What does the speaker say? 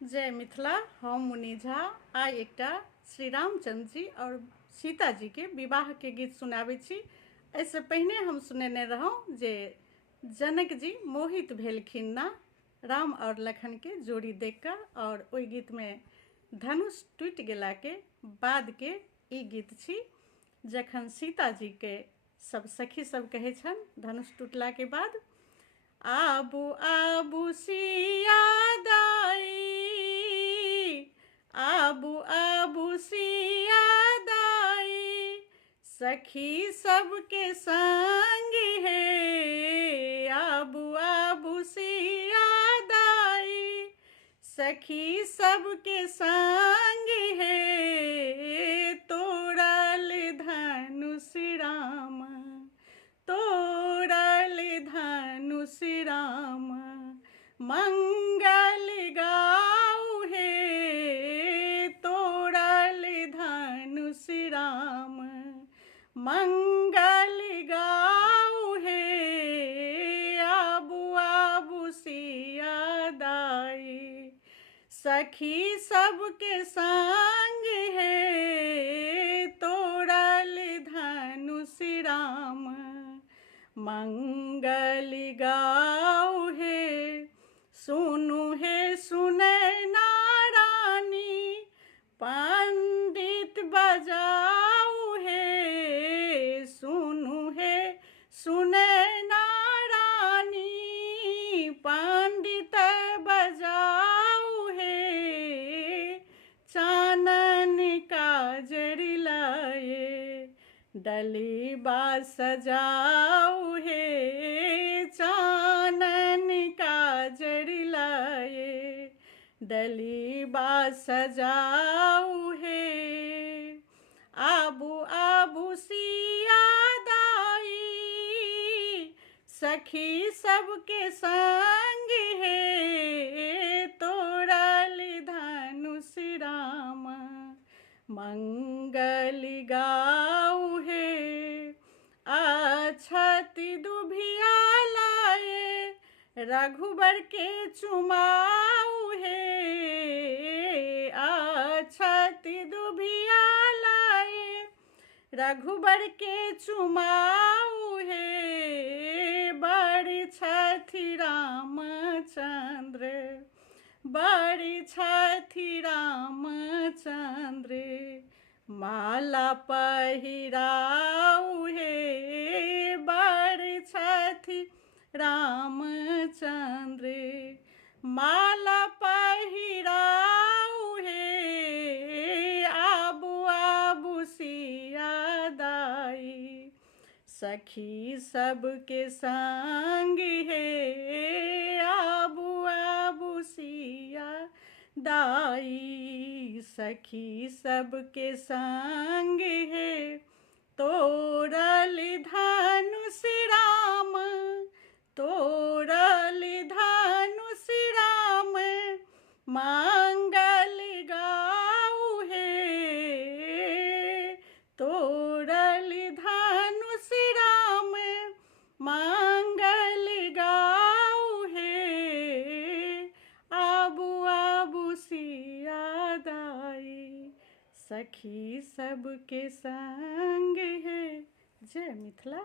जय मिथिला। हम मुनि झा आइ एकटा श्री रामचंद्र जी और सीता जी के विवाह के गीत सुनाबै छी। एहिसँ पहिने हम सुनेने रहौं जे जनक जी मोहित भेलखिन ना राम और लखन के जोड़ी देखकर, और ओहि गीत में धनुष टूटि गेला के बाद के ई गीत छी, जखन सीता जी के सब सखी सब कहै छन धनुष टूटला के बाद, आबू आबू सिया दाई, आबू आबू सिया दाई, सखी सबके संग है। आबू आबू सिया दाई, सखी सबके संग है। तोड़ल धनुष राम, तोड़ल धनुष राम, मंगल गाऊ हे। तोड़ल धनुष राम, मंगल गाऊ हे। आबू आबू सिया दाई, सखी सबके संग है। तोड़ल धनुष राम, मंगल गाऊ हे। सुनु हे सुनै नारानी, पंडित बजाऊ हे। सुनु हे सुनै नारानी, पंडित बजाऊ हे। चानन काजरि लाए, डलिबा सजाऊ हे। चानन काजरि लाए, डलिबा सजाऊ हे। आबू आबू सिया दाई, सखी सबके संग है। तोड़ल धनुष राम, मंगल गाऊ हे। अक्षति दुभिया लाए, रघुबर के चुमाऊ हे। अक्षति दुभिया लाए, रघुबर के चुमाऊ हे। बड़ी छथि रामचंद्र, बड़ी छथि रामचंद्र, माला पहिराऊ हे। बड़ी छथि रामचंद्र, माला पहिराऊ हे। आबू आबू सिया दाई, सखी सबके संग है। आबू आबू सिया दाई, सखी सबके संग है। तोड़ल धनुष राम, तोड़ल धनुष राम, मंगल गाऊ हे। तोड़ल धनुष राम, मंगल गाऊ हे। आबू आबू सिया दाई, सखी सबके संग है। जय मिथिला।